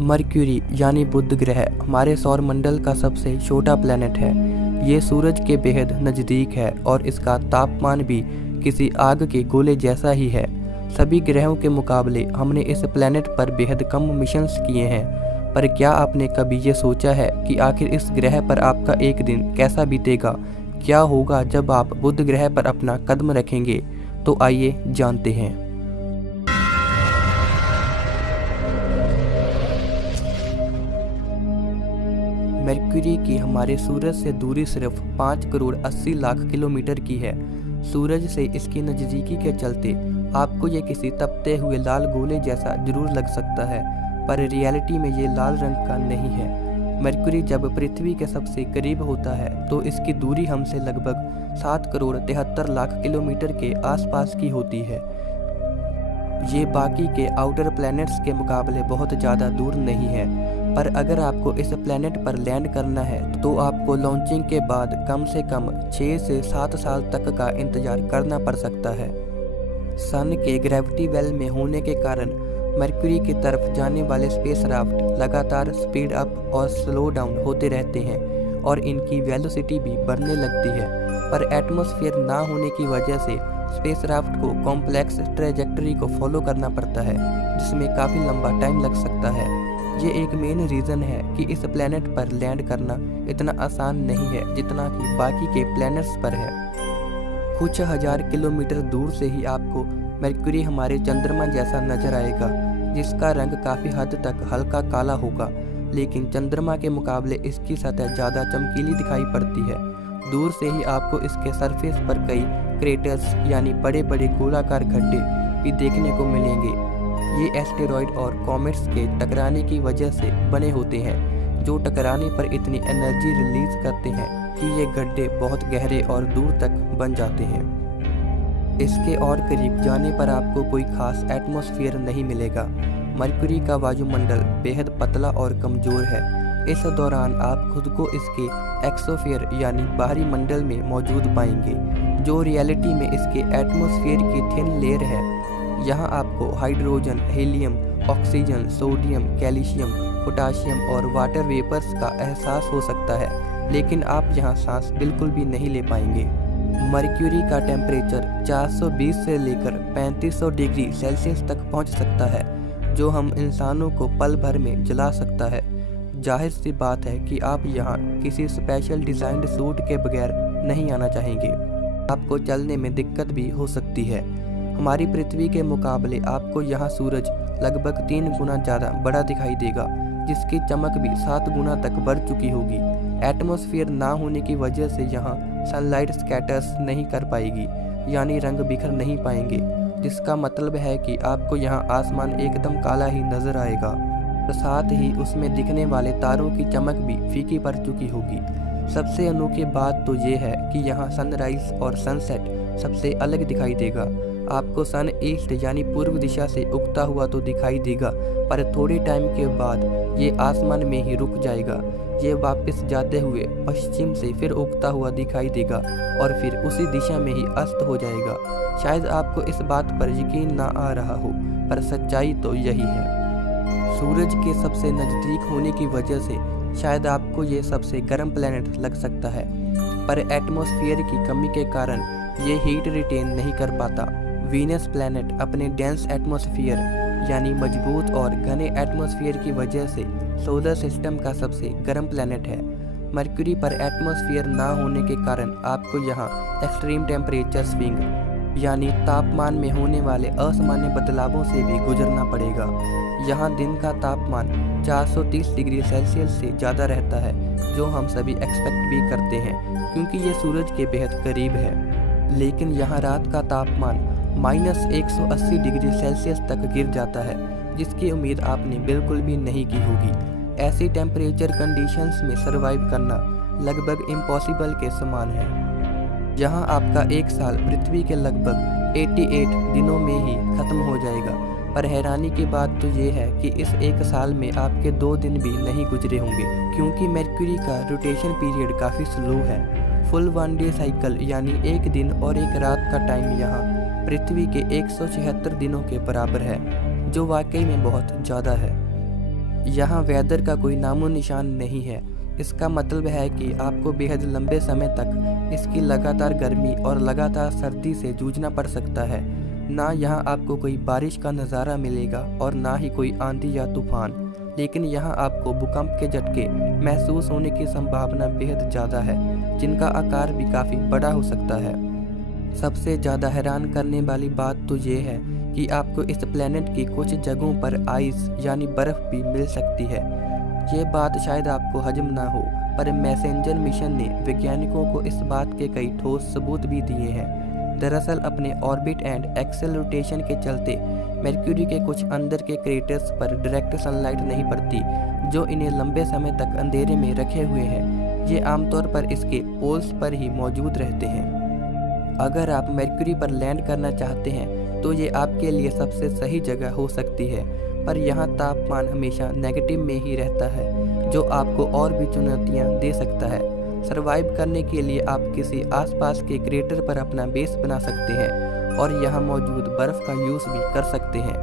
Mercury यानी बुध ग्रह हमारे सौर मंडल का सबसे छोटा प्लैनेट है। ये सूरज के बेहद नज़दीक है और इसका तापमान भी किसी आग के गोले जैसा ही है। सभी ग्रहों के मुकाबले हमने इस प्लैनेट पर बेहद कम मिशंस किए हैं, पर क्या आपने कभी ये सोचा है कि आखिर इस ग्रह पर आपका एक दिन कैसा बीतेगा? क्या होगा जब आप बुध ग्रह पर अपना कदम रखेंगे? तो आइए जानते हैं। मरक्यूरी की हमारे सूरज से दूरी सिर्फ 5 करोड़ 80 लाख किलोमीटर की है। सूरज से इसकी नज़दीकी के चलते आपको ये किसी तपते हुए लाल गोले जैसा जरूर लग सकता है, पर रियलिटी में ये लाल रंग का नहीं है। मरक्यूरी जब पृथ्वी के सबसे करीब होता है तो इसकी दूरी हमसे लगभग 7 करोड़ 73 लाख किलोमीटर के आसपास की होती है। ये बाकी के आउटर प्लैनेट्स के मुकाबले बहुत ज़्यादा दूर नहीं है, पर अगर आपको इस प्लैनेट पर लैंड करना है तो आपको लॉन्चिंग के बाद कम से कम 6 से 7 साल तक का इंतज़ार करना पड़ सकता है। सन के ग्रेविटी वेल में होने के कारण मरक्यूरी की तरफ जाने वाले स्पेसक्राफ्ट लगातार स्पीड अप और स्लो डाउन होते रहते हैं और इनकी वेलोसिटी भी बढ़ने लगती है, पर एटमॉस्फेयर ना होने की वजह से स्पेसक्राफ्ट को कॉम्प्लेक्स ट्रैजेक्टरी को फॉलो करना पड़ता है, जिसमें काफ़ी लंबा टाइम लग सकता है। ये एक मेन रीज़न है कि इस प्लैनेट पर लैंड करना इतना आसान नहीं है जितना कि बाकी के प्लैनेट्स पर है। कुछ हज़ार किलोमीटर दूर से ही आपको मरक्यूरी हमारे चंद्रमा जैसा नजर आएगा, जिसका रंग काफ़ी हद तक हल्का काला होगा, लेकिन चंद्रमा के मुकाबले इसकी सतह ज़्यादा चमकीली दिखाई पड़ती है। दूर से ही आपको इसके सरफेस पर कई क्रेटर्स यानी बड़े बड़े गोलाकार गड्ढे भी देखने को मिलेंगे। ये एस्टेरॉयड और कॉमेट्स के टकराने की वजह से बने होते हैं, जो टकराने पर इतनी एनर्जी रिलीज करते हैं कि ये गड्ढे बहुत गहरे और दूर तक बन जाते हैं। इसके और करीब जाने पर आपको कोई खास एटमॉस्फेयर नहीं मिलेगा। मरक्यूरी का वायुमंडल बेहद पतला और कमज़ोर है। इस दौरान आप खुद को इसके एक्सोस्फीयर यानी बाहरी मंडल में मौजूद पाएंगे, जो रियलिटी में इसके एटमॉस्फेयर की थिन लेयर है। यहाँ आपको hydrogen, helium, oxygen, sodium, calcium, potassium और वाटर वेपर्स का एहसास हो सकता है, लेकिन आप यहाँ सांस बिल्कुल भी नहीं ले पाएंगे। मरक्यूरी का टेम्परेचर 420 से लेकर 3500 डिग्री सेल्सियस तक पहुँच सकता है, जो हम इंसानों को पल भर में जला सकता है। जाहिर सी बात है कि आप यहाँ किसी स्पेशल डिज़ाइंड सूट के बगैर नहीं आना चाहेंगे। आपको चलने में दिक्कत भी हो सकती है। हमारी पृथ्वी के मुकाबले आपको यहाँ सूरज लगभग 3 गुना ज़्यादा बड़ा दिखाई देगा, जिसकी चमक भी 7 गुना तक बढ़ चुकी होगी। एटमॉस्फेयर ना होने की वजह से यहाँ सनलाइट स्कैटर्स नहीं कर पाएगी, यानी रंग बिखर नहीं पाएंगे, जिसका मतलब है कि आपको यहाँ आसमान एकदम काला ही नज़र आएगा। साथ ही उसमें दिखने वाले तारों की चमक भी फीकी पड़ चुकी होगी। सबसे अनोखी बात तो ये है कि यहाँ सनराइज और सनसेट सबसे अलग दिखाई देगा। आपको सन ईस्ट यानी पूर्व दिशा से उगता हुआ तो दिखाई देगा, पर थोड़े टाइम के बाद ये आसमान में ही रुक जाएगा। ये वापस जाते हुए पश्चिम से फिर उगता हुआ दिखाई देगा और फिर उसी दिशा में ही अस्त हो जाएगा। शायद आपको इस बात पर यकीन ना आ रहा हो, पर सच्चाई तो यही है। सूरज के सबसे नज़दीक होने की वजह से शायद आपको ये सबसे गर्म प्लैनेट लग सकता है, पर एटमॉस्फेयर की कमी के कारण ये हीट रिटेन नहीं कर पाता। वीनस प्लैनेट अपने डेंस एटमॉस्फेयर यानी मजबूत और घने एटमॉस्फेयर की वजह से सोलर सिस्टम का सबसे गर्म प्लैनेट है। मरक्यूरी पर एटमॉस्फेयर ना होने के कारण आपको यहाँ एक्सट्रीम टेम्परेचर स्विंग यानी तापमान में होने वाले असामान्य बदलावों से भी गुजरना पड़ेगा। यहाँ दिन का तापमान 430 डिग्री सेल्सियस से ज़्यादा रहता है, जो हम सभी एक्सपेक्ट भी करते हैं क्योंकि ये सूरज के बेहद करीब है। लेकिन यहाँ रात का तापमान -180 डिग्री सेल्सियस तक गिर जाता है, जिसकी उम्मीद आपने बिल्कुल भी नहीं की होगी। ऐसी टेम्परेचर कंडीशंस में सरवाइव करना लगभग इम्पॉसिबल के समान है। यहाँ आपका एक साल पृथ्वी के लगभग 88 दिनों में ही ख़त्म हो जाएगा, पर हैरानी की बात तो ये है कि इस एक साल में आपके 2 दिन भी नहीं गुजरे होंगे, क्योंकि मरक्यूरी का रोटेशन पीरियड काफ़ी स्लो है। फुल 1 डे साइकिल यानी एक दिन और एक रात का टाइम यहाँ पृथ्वी के 176 दिनों के बराबर है, जो वाकई में बहुत ज़्यादा है। यहाँ वेदर का कोई नामो निशान नहीं है। इसका मतलब है कि आपको बेहद लंबे समय तक इसकी लगातार गर्मी और लगातार सर्दी से जूझना पड़ सकता है। ना यहाँ आपको कोई बारिश का नज़ारा मिलेगा और ना ही कोई आंधी या तूफान, लेकिन यहाँ आपको भूकंप के झटके महसूस होने की संभावना बेहद ज़्यादा है, जिनका आकार भी काफ़ी बड़ा हो सकता है। सबसे ज़्यादा हैरान करने वाली बात तो ये है कि आपको इस प्लेनेट की कुछ जगहों पर आइस यानी बर्फ़ भी मिल सकती है। ये बात शायद आपको हजम ना हो, पर मैसेंजर मिशन ने वैज्ञानिकों को इस बात के कई ठोस सबूत भी दिए हैं। दरअसल अपने ऑर्बिट एंड एक्सेल रोटेशन के चलते मरक्यूरी के कुछ अंदर के क्रेटर्स पर डायरेक्ट सनलाइट नहीं पड़ती, जो इन्हें लंबे समय तक अंधेरे में रखे हुए हैं। ये आमतौर पर इसके पोल्स पर ही मौजूद रहते हैं। अगर आप मरक्यूरी पर लैंड करना चाहते हैं तो ये आपके लिए सबसे सही जगह हो सकती है, पर यहाँ तापमान हमेशा नेगेटिव में ही रहता है, जो आपको और भी चुनौतियाँ दे सकता है। सरवाइव करने के लिए आप किसी आसपास के क्रेटर पर अपना बेस बना सकते हैं और यहाँ मौजूद बर्फ़ का यूज़ भी कर सकते हैं।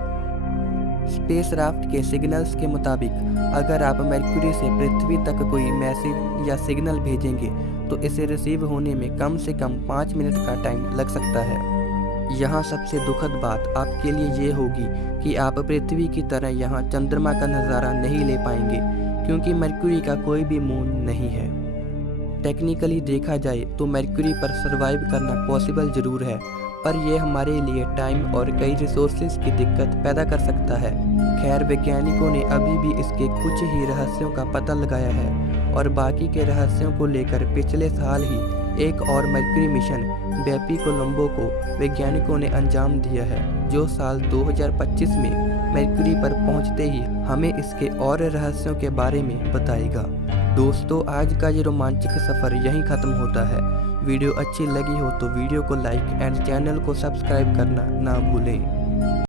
स्पेसक्राफ्ट के सिग्नल्स के मुताबिक अगर आप मरक्यूरी से पृथ्वी तक कोई मैसेज या सिग्नल भेजेंगे तो इसे रिसीव होने में कम से कम 5 मिनट का टाइम लग सकता है। यहाँ सबसे दुखद बात आपके लिए ये होगी कि आप पृथ्वी की तरह यहाँ चंद्रमा का नज़ारा नहीं ले पाएंगे, क्योंकि मरक्यूरी का कोई भी मून नहीं है। टेक्निकली देखा जाए तो मरक्यूरी पर सर्वाइव करना पॉसिबल ज़रूर है, पर यह हमारे लिए टाइम और कई रिसोर्सेज की दिक्कत पैदा कर सकता है। खैर, वैज्ञानिकों ने अभी भी इसके कुछ ही रहस्यों का पता लगाया है और बाकी के रहस्यों को लेकर पिछले साल ही एक और मरक्यूरी मिशन बेपी कोलंबो को वैज्ञानिकों ने अंजाम दिया है, जो साल 2025 में मरक्यूरी पर पहुंचते ही हमें इसके और रहस्यों के बारे में बताएगा। दोस्तों, आज का ये रोमांचक सफ़र यहीं ख़त्म होता है। वीडियो अच्छी लगी हो तो वीडियो को लाइक एंड चैनल को सब्सक्राइब करना ना भूलें।